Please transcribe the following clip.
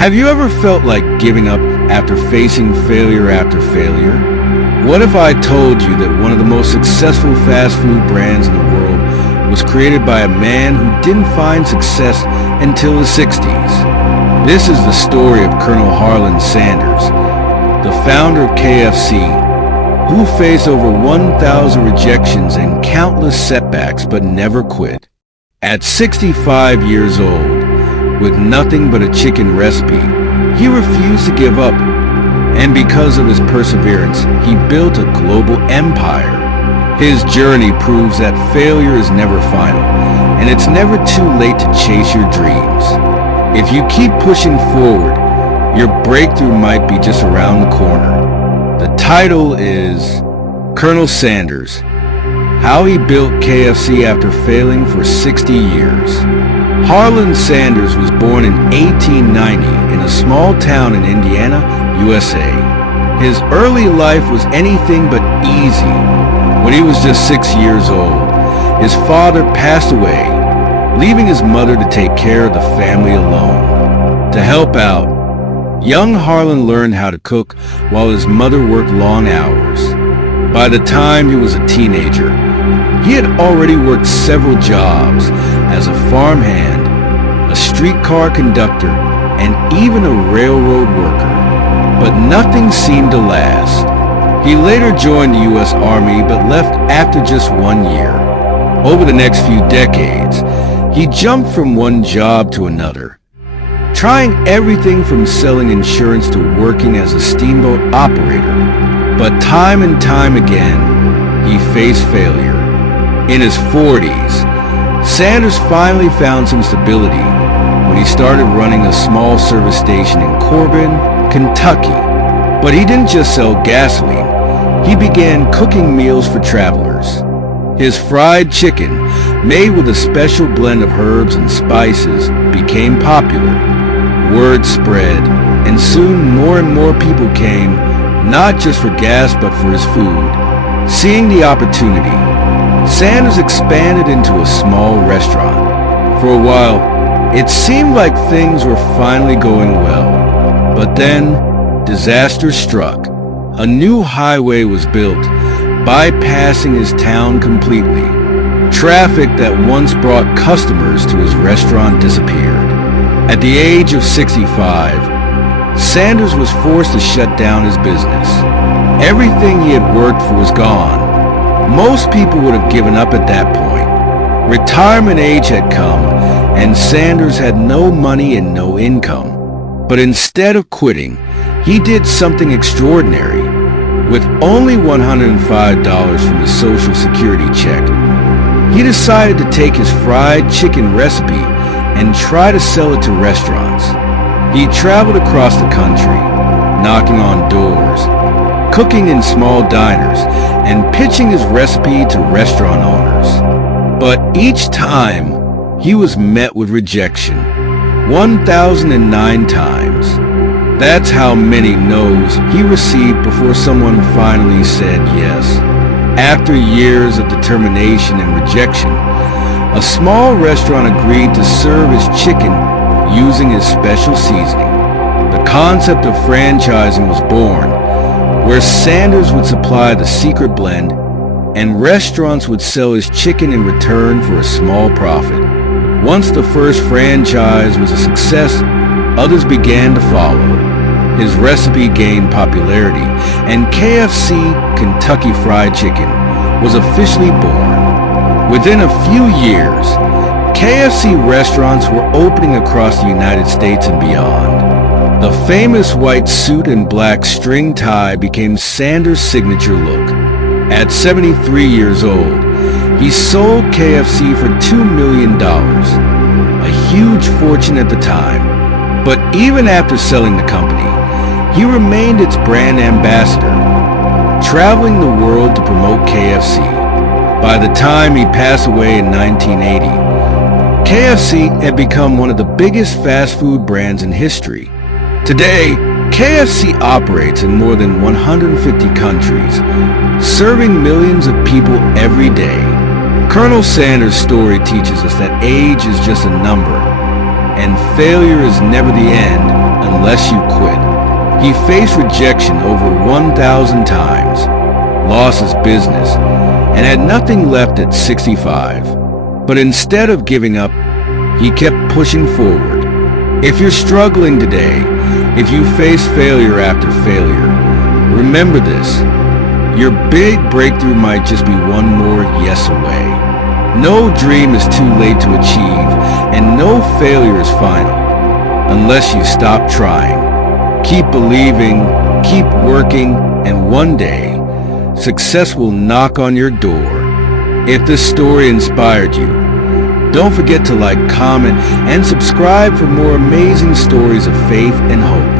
Have you ever felt like giving up after facing failure after failure? What if I told you that one of the most successful fast food brands in the world was created by a man who didn't find success until his 60s? This is the story of Colonel Harland Sanders, the founder of KFC, who faced over 1,000 rejections and countless setbacks but never quit. At 65 years old, with nothing but a chicken recipe, he refused to give up, and because of his perseverance, he built a global empire. His journey proves that failure is never final, and it's never too late to chase your dreams. If you keep pushing forward, your breakthrough might be just around the corner. The title is Colonel Sanders: How He Built KFC After Failing for 60 Years. Harland Sanders was born in 1890 in a small town in Indiana, USA. His early life was anything but easy. When he was just 6 years old, his father passed away, leaving his mother to take care of the family alone. To help out, young Harland learned how to cook while his mother worked long hours. By the time he was a teenager, he had already worked several jobs as a farmhand, a streetcar conductor, and even a railroad worker. But nothing seemed to last. He later joined the U.S. Army but left after just 1 year. Over the next few decades, he jumped from one job to another, trying everything from selling insurance to working as a steamboat operator. But time and time again, he faced failure. In his 40s, Sanders finally found some stability when he started running a small service station in Corbin, Kentucky. But he didn't just sell gasoline. He began cooking meals for travelers. His fried chicken, made with a special blend of herbs and spices, became popular. Word spread, and soon more and more people came, not just for gas but for his food. Seeing the opportunity, Sanders expanded into a small restaurant. For a while, it seemed like things were finally going well. But then, disaster struck. A new highway was built, bypassing his town completely. Traffic that once brought customers to his restaurant disappeared. At the age of 65, Sanders was forced to shut down his business. Everything he had worked for was gone. Most people would have given up at that point. Retirement age had come, and Sanders had no money and no income. But instead of quitting, he did something extraordinary. With only $105 from his Social Security check, he decided to take his fried chicken recipe and try to sell it to restaurants. He traveled across the country, knocking on doors, cooking in small diners, and pitching his recipe to restaurant owners. But each time, he was met with rejection. 1,009 times. That's how many no's he received before someone finally said yes. After years of determination and rejection, a small restaurant agreed to serve his chicken using his special seasoning. The concept of franchising was born, where Sanders would supply the secret blend and restaurants would sell his chicken in return for a small profit. Once the first franchise was a success, others began to follow. His recipe gained popularity, and KFC, Kentucky Fried Chicken, was officially born. Within a few years, KFC restaurants were opening across the United States and beyond. The famous white suit and black string tie became Sanders' signature look. At 73 years old, he sold KFC for $2 million, a huge fortune at the time. But even after selling the company, he remained its brand ambassador, traveling the world to promote KFC. By the time he passed away in 1980, KFC had become one of the biggest fast food brands in history. Today, KFC operates in more than 150 countries, serving millions of people every day. Colonel Sanders' story teaches us that age is just a number, and failure is never the end unless you quit. He faced rejection over 1,000 times, lost his business, and had nothing left at 65. But instead of giving up, he kept pushing forward. If you're struggling today, if you face failure after failure, remember this. Your big breakthrough might just be one more yes away. No dream is too late to achieve, and no failure is final, unless you stop trying. Keep believing, keep working, and one day, success will knock on your door. If this story inspired you, don't forget to like, comment, and subscribe for more amazing stories of faith and hope.